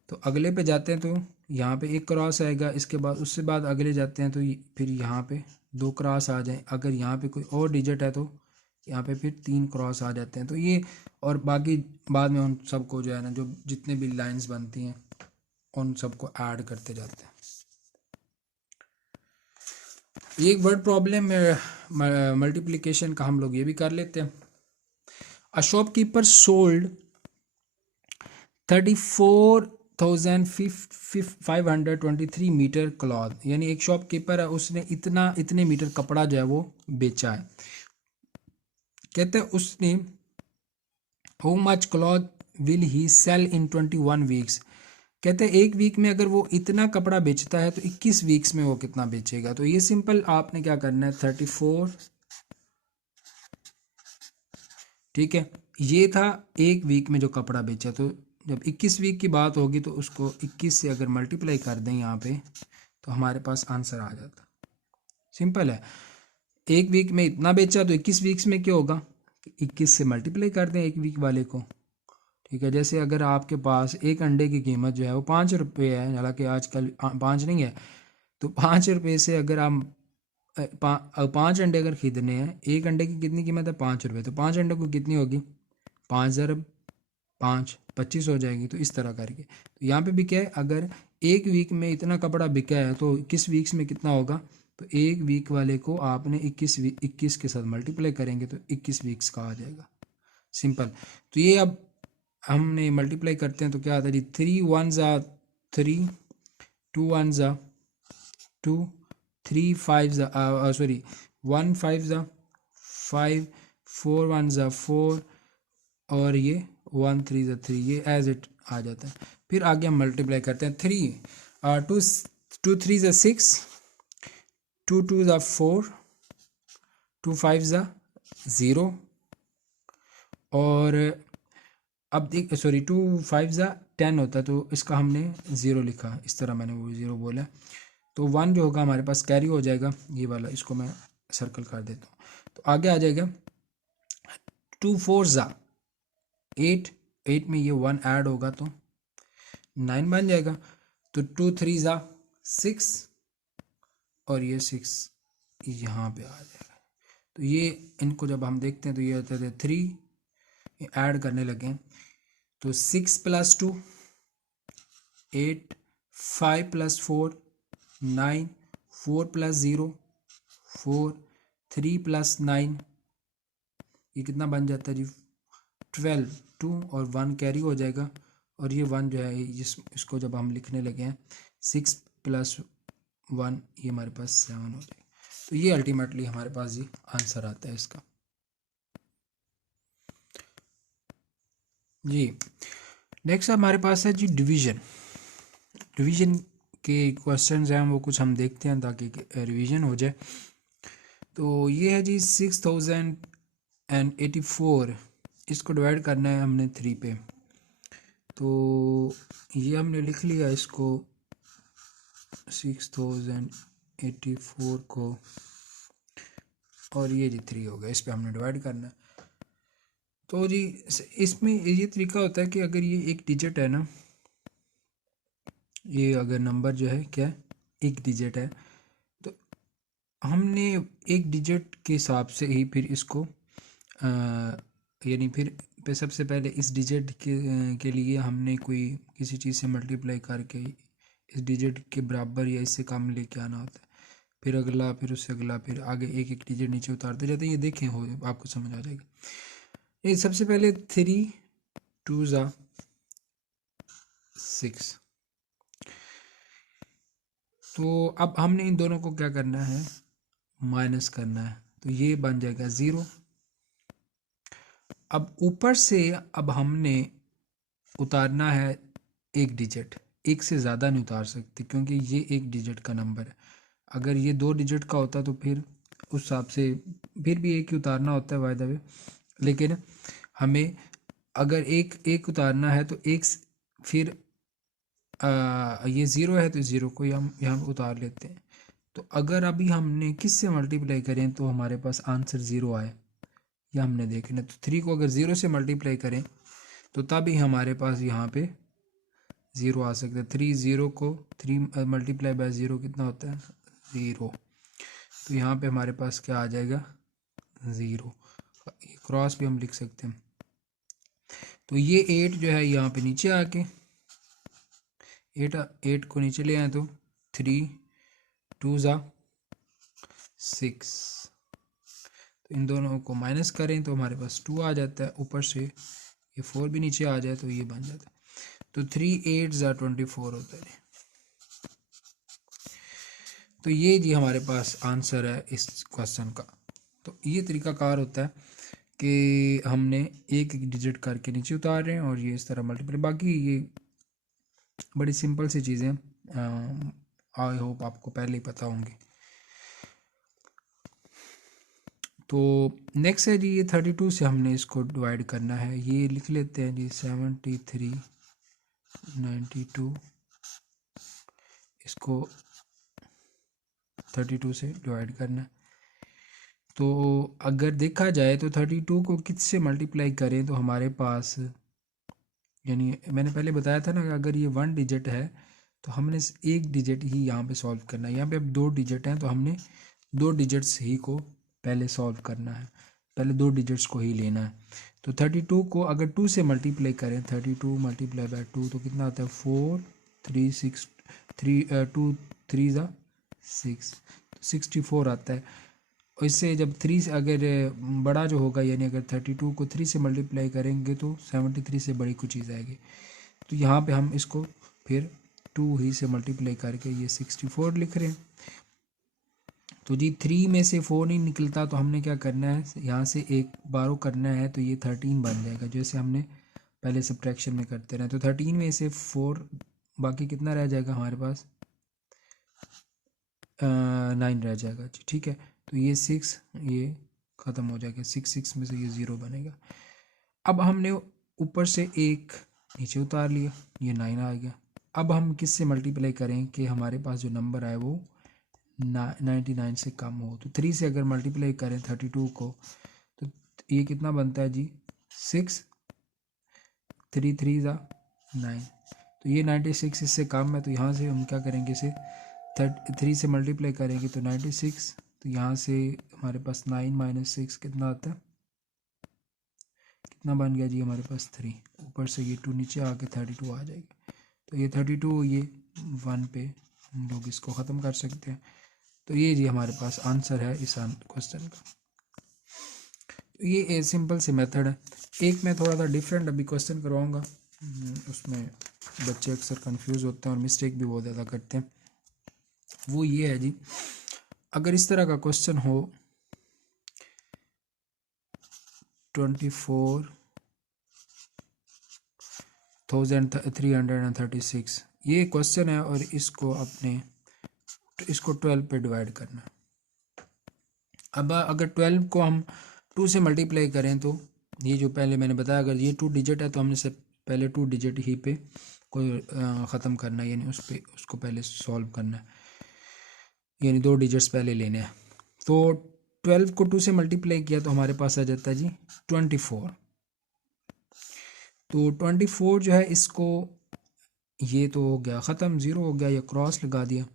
तो अगले पे जाते हैं तो यहाँ पे एक क्रॉस आएगा, इसके बाद उससे बाद अगले जाते हैं तो फिर यहाँ पे 2 क्रॉस आ जाए। अगर यहाँ पे कोई और डिजिट है तो यहाँ पे फिर 3 क्रॉस आ जाते हैं। तो ये और बाकी बाद में उन सबको जो है ना जो जितने भी लाइंस बनती हैं उन सबको ऐड करते जाते हैं। ये एक वर्ड प्रॉब्लम में मल्टीप्लिकेशन का हम लोग ये भी कर लेते हैं। A shopkeeper sold 34,523 metre cloth, यानी एक शॉपकीपर है उसने इतने मीटर कपड़ा जो है वो बेचा है। कहते हैं उसने how much cloth will he sell in 21 weeks. कहते हैं एक वीक में अगर वो इतना कपड़ा बेचता है तो 21 वीक्स में वो कितना बेचेगा। तो ये सिंपल आपने क्या करना है 34, ठीक है ये था एक वीक में जो कपड़ा बेचा। तो जब 21 वीक की बात होगी तो उसको 21 से अगर मल्टीप्लाई कर दें यहाँ पे तो हमारे पास आंसर आ जाता। सिंपल है, एक वीक में इतना बेचा तो 21 वीक्स में क्या होगा 21 से मल्टीप्लाई कर दें एक वीक वाले को। ठीक है, जैसे अगर आपके पास एक अंडे की कीमत जो है वो 5 रुपये है, हालांकि आजकल 5 नहीं है, तो 5 रुपये से अगर आप 5 अंडे अगर खरीदने हैं, एक अंडे की कितनी कीमत है 5 रुपये, तो 5 अंडे को कितनी होगी 5 ज़रब 5 25 हो जाएगी। तो इस तरह करके तो यहाँ पे भी क्या है, अगर एक वीक में इतना कपड़ा बिका है तो 21 वीक्स में कितना होगा, तो एक वीक वाले को आपने 21 के साथ मल्टीप्लाई करेंगे तो 21 वीक्स का आ जाएगा, सिंपल। तो ये अब हमने मल्टीप्लाई करते हैं तो क्या आता है जी, 3 1 ज़ा 3, 2 1 ज़ा 2, 3 5 ज़ा सॉरी 1 5 ज़ा 5, 4 1 ज़ा 4 और ये 1 3 ज़ा 3, ये एज इट आ जाता है। फिर आगे हम मल्टीप्लाई करते हैं 3 2 3 ज़ा 6, 2 2 ज़ा 4, 2 5 ज़ा 0 और अब देख सॉरी 2 5 ज़ा 10 होता है तो इसका हमने 0 लिखा, इस तरह मैंने वो 0 बोला। तो 1 जो होगा हमारे पास कैरी हो जाएगा, ये वाला इसको मैं सर्कल कर देता हूँ। तो आगे आ जाएगा 2 4 ज़ा 8, 8 में ये 1 ऐड होगा तो 9 बन जाएगा। तो 2 3 ज़ा 6 और ये 6 यहाँ पे आ जाएगा। तो ये इनको जब हम देखते हैं तो ये होता है 3, ऐड करने लगे तो 6 + 2 8, 5 + 4 9, 4 + 0 4, 3 + 9, ये कितना बन जाता है जी 12, 2 और 1 कैरी हो जाएगा और ये 1 जो है इसको जब हम लिखने लगे हैं 6 + 1 ये हमारे पास 7 हो जाएगा। तो ये अल्टीमेटली हमारे पास जी आंसर आता है इसका जी। नेक्स्ट हमारे पास है जी डिवीजन। डिवीजन के क्वेश्चंस हैं वो कुछ हम देखते हैं ताकि रिवीजन हो जाए। तो ये है जी 6084, इसको डिवाइड करना है हमने 3 पे। तो ये हमने लिख लिया इसको 6084 को और ये जी 3 हो गया, इस पे हमने डिवाइड करना है। तो जी इसमें ये तरीका होता है कि अगर ये एक डिजिट है ना, ये अगर नंबर जो है क्या एक डिजिट है तो हमने एक डिजिट के हिसाब से ही फिर इसको यानी फिर सबसे पहले इस डिजिट के लिए हमने कोई किसी चीज़ से मल्टीप्लाई करके इस डिजिट के बराबर या इससे कम लेके आना होता है, फिर अगला, फिर उससे अगला, फिर आगे एक एक डिजिट नीचे उतारते जाते हैं। ये देखें हो आपको समझ आ जाएगा। ये सबसे पहले 3 2 ज़ा 6, तो अब हमने इन दोनों को क्या करना है माइनस करना है, तो ये बन जाएगा 0। अब ऊपर से अब हमने उतारना है एक डिजिट, एक से ज़्यादा नहीं उतार सकते क्योंकि ये एक डिजिट का नंबर है। अगर ये 2 डिजिट का होता तो फिर उस हिसाब से फिर भी एक ही उतारना होता है बाय द वे, लेकिन हमें अगर एक उतारना है तो एक फिर ये 0 है तो 0 को हम यहाँ उतार लेते हैं। तो अगर अभी हमने किस से मल्टीप्लाई करें तो हमारे पास आंसर 0 आए, यह हमने देखना। तो 3 को अगर 0 से मल्टीप्लाई करें तो तभी हमारे पास यहाँ पे 0 आ सकता है। 3 0 को 3 मल्टीप्लाई बाय 0 कितना होता है 0। तो यहाँ पे हमारे पास क्या आ जाएगा 0, क्रॉस भी हम लिख सकते हैं। तो ये 8 जो है यहाँ पे नीचे आके 8 को नीचे ले आए तो 3 2 ज़ा 6, तो इन दोनों को माइनस करें तो हमारे पास 2 आ जाता है, ऊपर से ये 4 भी नीचे आ जाए तो ये बन जाता है। तो 3 8 ज़ा 24 होता है। तो ये जी हमारे पास आंसर है इस क्वेश्चन का। तो ये तरीकाकार होता है कि हमने एक एक डिजिट करके नीचे उतार रहे हैं और ये इस तरह मल्टीप्लाई, बाकी ये बड़ी सिंपल सी चीज़ें आई होप आपको पहले ही पता होंगी। तो नेक्स्ट है जी ये 32 से हमने इसको डिवाइड करना है, ये लिख लेते हैं जी 73 92, इसको 32 से डिवाइड करना है। तो अगर देखा जाए तो 32 को किससे मल्टीप्लाई करें तो हमारे पास, यानी मैंने पहले बताया था ना कि अगर ये 1 डिजिट है तो हमने एक डिजिट ही यहाँ पे सॉल्व करना है। यहाँ पे अब 2 डिजिट हैं तो हमने दो डिजिट्स ही को पहले सॉल्व करना है, पहले दो डिजिट्स को ही लेना है। तो 32 को अगर 2 से मल्टीप्लाई करें, 32 मल्टीप्लाई बाय 2 तो कितना आता है 4 3 6 3 2 3 ज़ा 6 64 आता है। और इससे जब 3 से अगर बड़ा जो होगा यानी अगर 32 को 3 से मल्टीप्लाई करेंगे तो 73 से बड़ी कुछ चीज़ आएगी। तो यहाँ पे हम इसको फिर 2 ही से मल्टीप्लाई करके ये 64 लिख रहे हैं। तो जी 3 में से 4 नहीं निकलता तो हमने क्या करना है, यहाँ से एक बारो करना है तो ये 13 बन जाएगा, जैसे हमने पहले सब्ट्रैक्शन में करते रहे। तो 13 में से 4 बाकी कितना रह जाएगा हमारे पास 9 रह जाएगा जी, ठीक है। तो ये 6 ये ख़त्म हो जाएगा, 6 में से ये 0 बनेगा। अब हमने ऊपर से एक नीचे उतार लिया, ये 9 आ गया। अब हम किस से मल्टीप्लाई करें कि हमारे पास जो नंबर आए वो 99 से कम हो। तो 3 से अगर मल्टीप्लाई करें 32 को तो ये कितना बनता है जी 6 3 3 ज़ा 9। तो ये 96 इससे कम है, तो यहाँ से हम क्या करेंगे, इसे 3 से मल्टीप्लाई करेंगे तो 96। तो यहाँ से हमारे पास 9 माइनस 6 कितना आता है, कितना बन गया जी हमारे पास 3। ऊपर से ये 2 नीचे आके 32 आ जाएगी। तो ये 32 ये 1 पे हम लोग इसको ख़त्म कर सकते हैं। तो ये जी हमारे पास आंसर है इस क्वेश्चन का। तो ये सिंपल सी मेथड है। एक मैं थोड़ा सा डिफरेंट अभी क्वेश्चन करवाऊँगा, उसमें बच्चे अक्सर कंफ्यूज होते हैं और मिस्टेक भी बहुत ज़्यादा करते हैं। वो ये है जी, अगर इस तरह का क्वेश्चन हो 24,336 ये क्वेश्चन है और इसको 12 पे डिवाइड करना है। अब अगर 12 को हम 2 से मल्टीप्लाई करें तो ये जो पहले मैंने बताया अगर ये 2 डिजिट है तो हमने से पहले 2 डिजिट ही पे कोई ख़त्म करना है, यानी उसको पहले सॉल्व करना है, यानी 2 डिजिट्स पहले लेने हैं। तो 12 को 2 से मल्टीप्लाई किया तो हमारे पास आ जाता है जी 24। तो 24 जो है इसको ये तो हो गया ख़त्म, 0 हो गया, या क्रॉस लगा दिया।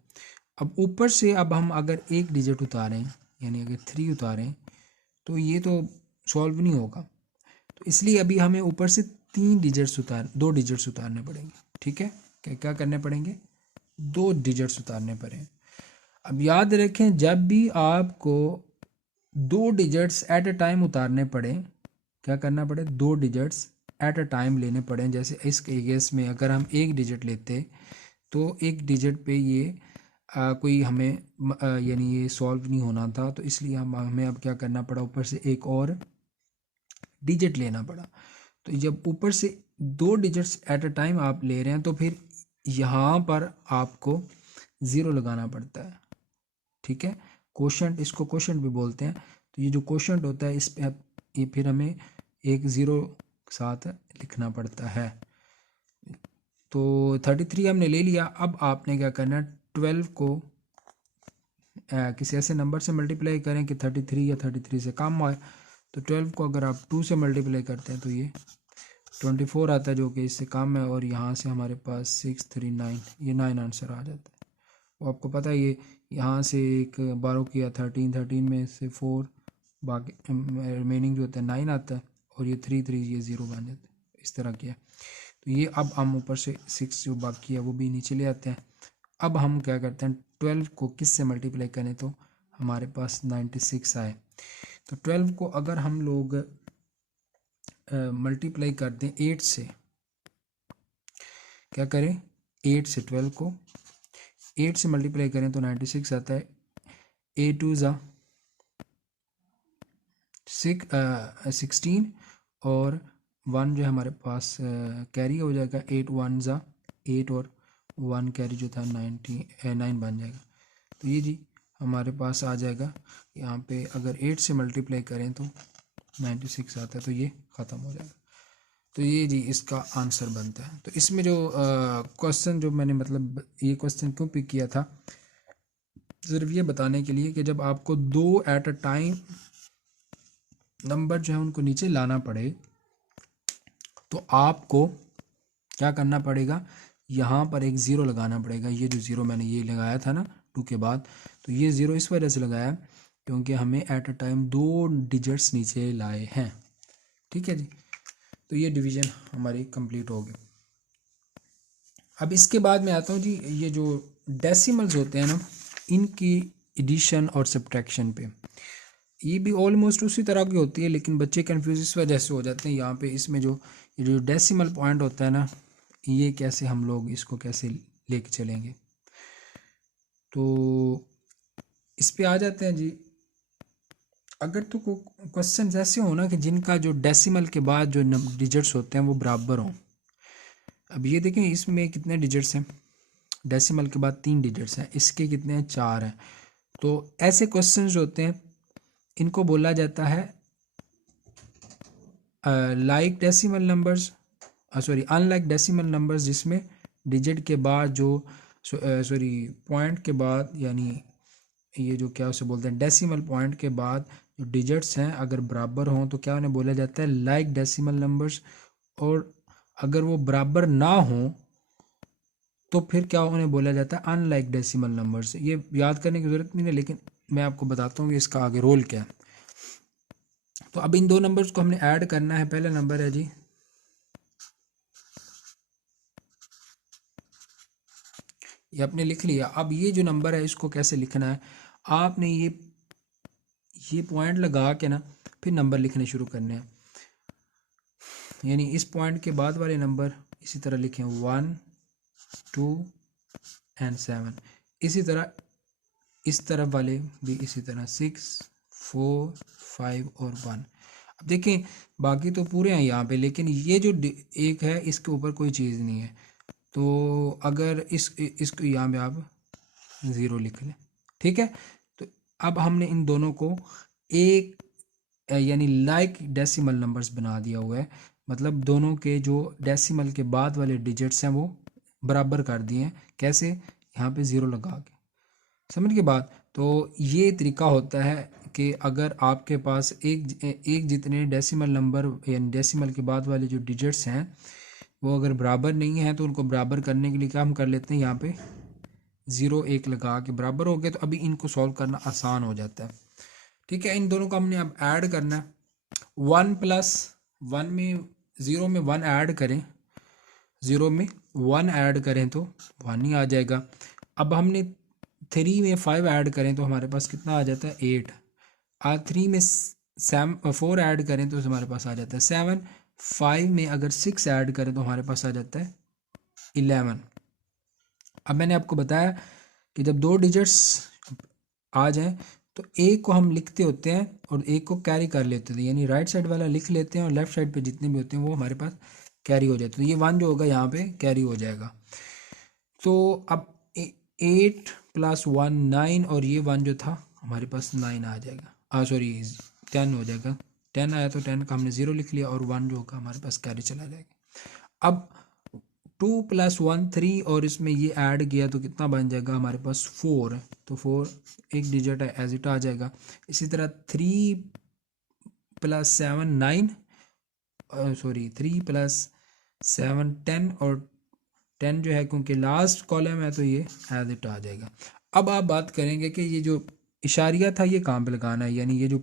अब ऊपर से अब हम अगर एक डिजिट उतारें यानी अगर 3 उतारें तो ये तो सॉल्व नहीं होगा। तो इसलिए अभी हमें ऊपर से 2 डिजिट्स उतारने पड़ेंगे, ठीक है। क्या करने पड़ेंगे, 2 डिजिट्स उतारने पड़ेंगे। अब याद रखें जब भी आपको 2 डिजिट्स एट अ टाइम उतारने पड़े, क्या करना पड़े, 2 डिजिट्स एट अ टाइम लेने पड़े। जैसे इस केस में अगर हम एक डिजिट लेते तो एक डिजिट पे ये कोई हमें यानी ये सॉल्व नहीं होना था, तो इसलिए हमें अब क्या करना पड़ा, ऊपर से एक और डिजिट लेना पड़ा। तो जब ऊपर से 2 डिजिट्स एट अ टाइम आप ले रहे हैं तो फिर यहाँ पर आपको 0 लगाना पड़ता है, ठीक है। कोशेंट, इसको कोशेंट भी बोलते हैं। तो ये जो कोशेंट होता है इस पे ये फिर हमें एक 0 साथ लिखना पड़ता है। तो 33 हमने ले लिया। अब आपने क्या करना है, 12 को किसी ऐसे नंबर से मल्टीप्लाई करें कि 33 या 33 से कम आए। तो 12 को अगर आप 2 से मल्टीप्लाई करते हैं तो ये 24 आता है, जो कि इससे कम है। और यहाँ से हमारे पास 6 3 9 ये 9 आंसर आ जाता है। वो आपको पता है ये यहाँ से एक 12 किया 13 में से 4 बाकी रिमेनिंग जो होता है 9 आता है, और ये 3 3 ये 0 बन जाता है, इस तरह किया। तो ये अब हम ऊपर से 6 जो बाकी है वो भी नीचे ले आते हैं। अब हम क्या करते हैं, 12 को किस से मल्टीप्लाई करें तो हमारे पास 96 आए। तो 12 को अगर हम लोग मल्टीप्लाई कर दें 8 से, क्या करें 8 से 12 को 8 से मल्टीप्लाई करें तो 96 आता है। 8 2 ज़ा 16 और 1 जो है हमारे पास कैरी हो जाएगा। 8 1 ज़ा 8 और 1 कैरी जो था 9 बन जाएगा। तो ये जी हमारे पास आ जाएगा। यहाँ पे अगर 8 से मल्टीप्लाई करें तो 96 आता है, तो ये ख़त्म हो जाएगा। तो ये जी इसका आंसर बनता है। तो इसमें जो क्वेश्चन जो मैंने मतलब ये क्वेश्चन क्यों पिक किया था, सिर्फ ये बताने के लिए कि जब आपको 2 एट अ टाइम नंबर जो है उनको नीचे लाना पड़े तो आपको क्या करना पड़ेगा, यहाँ पर एक 0 लगाना पड़ेगा। ये जो 0 मैंने ये लगाया था ना 2 के बाद। तो ये 0 इस वजह से लगाया क्योंकि हमें एट अ टाइम 2 डिजिट्स नीचे लाए हैं। ठीक है जी, तो ये डिवीज़न हमारी कंप्लीट हो गई। अब इसके बाद मैं आता हूँ जी, ये जो डेसिमल्स होते हैं ना, इनकी एडिशन और सब्ट्रैक्शन पे, ये भी ऑलमोस्ट उसी तरह की होती है, लेकिन बच्चे कंफ्यूज इस वजह से हो जाते हैं यहाँ पे। इसमें जो डेसिमल पॉइंट होता है ना, ये कैसे हम लोग इसको कैसे लेके चलेंगे, तो इस पे आ जाते हैं जी। अगर तो क्वेश्चन ऐसे हो ना कि जिनका जो डेसिमल के बाद जो डिजिट्स होते हैं वो बराबर हों। अब ये देखें इसमें कितने डिजिट्स हैं, डेसिमल के बाद 3 डिजिट्स हैं, इसके कितने हैं, 4 हैं। तो ऐसे क्वेश्चन जो होते हैं इनको बोला जाता है like decimal numbers, sorry unlike decimal numbers, जिसमें डिजिट के बाद जो सॉरी पॉइंट के बाद, यानी ये जो क्या उसे बोलते हैं डेसिमल पॉइंट के बाद जो डिजिट्स हैं अगर बराबर हों तो क्या उन्हें बोला जाता है, लाइक डेसिमल नंबर्स। और अगर वो बराबर ना हों तो फिर क्या उन्हें बोला जाता है, अनलाइक डेसिमल नंबर्स। ये याद करने की ज़रूरत नहीं है, लेकिन मैं आपको बताता हूँ कि इसका आगे रोल क्या है। तो अब इन दो नंबर्स को हमने ऐड करना है। पहला नंबर है जी, ये आपने लिख लिया। अब ये जो नंबर है इसको कैसे लिखना है, आपने ये पॉइंट लगा के ना फिर नंबर लिखने शुरू करने हैं। यानी इस पॉइंट के बाद वाले नंबर इसी तरह लिखें 1 2 एंड 7। इसी तरह इस तरफ वाले भी इसी तरह 6 4 5 और 1। अब देखें बाकी तो पूरे हैं यहाँ पे, लेकिन ये जो एक है इसके ऊपर कोई चीज़ नहीं है। तो अगर इसको यहाँ पे आप 0 लिख लें, ठीक है। तो अब हमने इन दोनों को एक यानी लाइक डेसिमल नंबर्स बना दिया हुआ है, मतलब दोनों के जो डेसिमल के बाद वाले डिजिट्स हैं वो बराबर कर दिए हैं। कैसे, यहाँ पे 0 लगा के, समझ के बात। तो ये तरीका होता है कि अगर आपके पास एक जितने डेसिमल नंबर यानी डेसिमल के बाद वाले जो डिजिट्स हैं वो अगर बराबर नहीं है तो उनको बराबर करने के लिए क्या हम कर लेते हैं, यहाँ पे 0 1 लगा के बराबर हो गए। तो अभी इनको सॉल्व करना आसान हो जाता है। ठीक है, इन दोनों को हमने अब ऐड करना है। 1 + 1 में 0 में 1 ऐड करें, 0 में 1 ऐड करें तो 1 ही आ जाएगा। अब हमने 3 में 5 ऐड करें तो हमारे पास कितना आ जाता है, 8। और 3 में 4 ऐड करें तो हमारे पास आ जाता है 7। 5 में अगर 6 ऐड करें तो हमारे पास आ जाता है 11। अब मैंने आपको बताया कि जब 2 डिजिट्स आ जाएं तो एक को हम लिखते होते हैं और एक को कैरी कर लेते थे, यानी राइट साइड वाला लिख लेते हैं और लेफ्ट साइड पे जितने भी होते हैं वो हमारे पास कैरी हो जाते हैं। तो ये 1 जो होगा यहाँ पे कैरी हो जाएगा। तो अब 8 + 1 9 और ये 1 जो था हमारे पास 9 आ जाएगा, सॉरी 10 हो जाएगा। 10 आया तो 10 का हमने 0 लिख लिया और 1 जो होगा हमारे पास कैरी चला जाएगा। अब 2 + 1 3 और इसमें ये ऐड किया तो कितना बन जाएगा हमारे पास 4। तो 4 एक डिजिट है, एज इट आ जाएगा। इसी तरह 3 + 7 9, सॉरी 3 + 7 10 और 10 जो है क्योंकि लास्ट कॉलम है तो ये एज इट आ जाएगा। अब आप बात करेंगे कि ये जो इशारिया था ये कहाँ पे लगाना है, यानी ये जो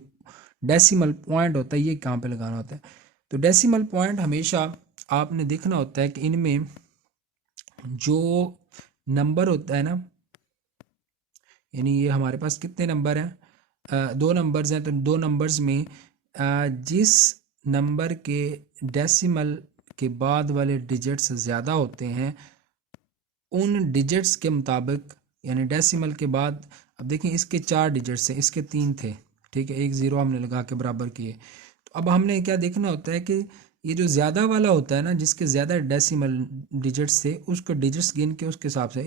डेसिमल पॉइंट होता है ये कहाँ पे लगाना होता है। तो डेसिमल पॉइंट हमेशा आपने देखना होता है कि इनमें जो नंबर होता है ना, यानी ये हमारे पास कितने नंबर हैं, 2 नंबर्स हैं। तो 2 नंबर्स में जिस नंबर के डेसिमल के बाद वाले डिजिट्स ज़्यादा होते हैं उन डिजिट्स के मुताबिक, यानी डेसिमल के बाद, अब देखें इसके 4 डिजिट्स हैं, इसके 3 थे, ठीक है, एक 0 हमने लगा के बराबर किए। तो अब हमने क्या देखना होता है कि ये जो ज़्यादा वाला होता है ना, जिसके ज़्यादा डेसिमल डिजिट्स थे उसको डिजिट्स गिन के उसके हिसाब से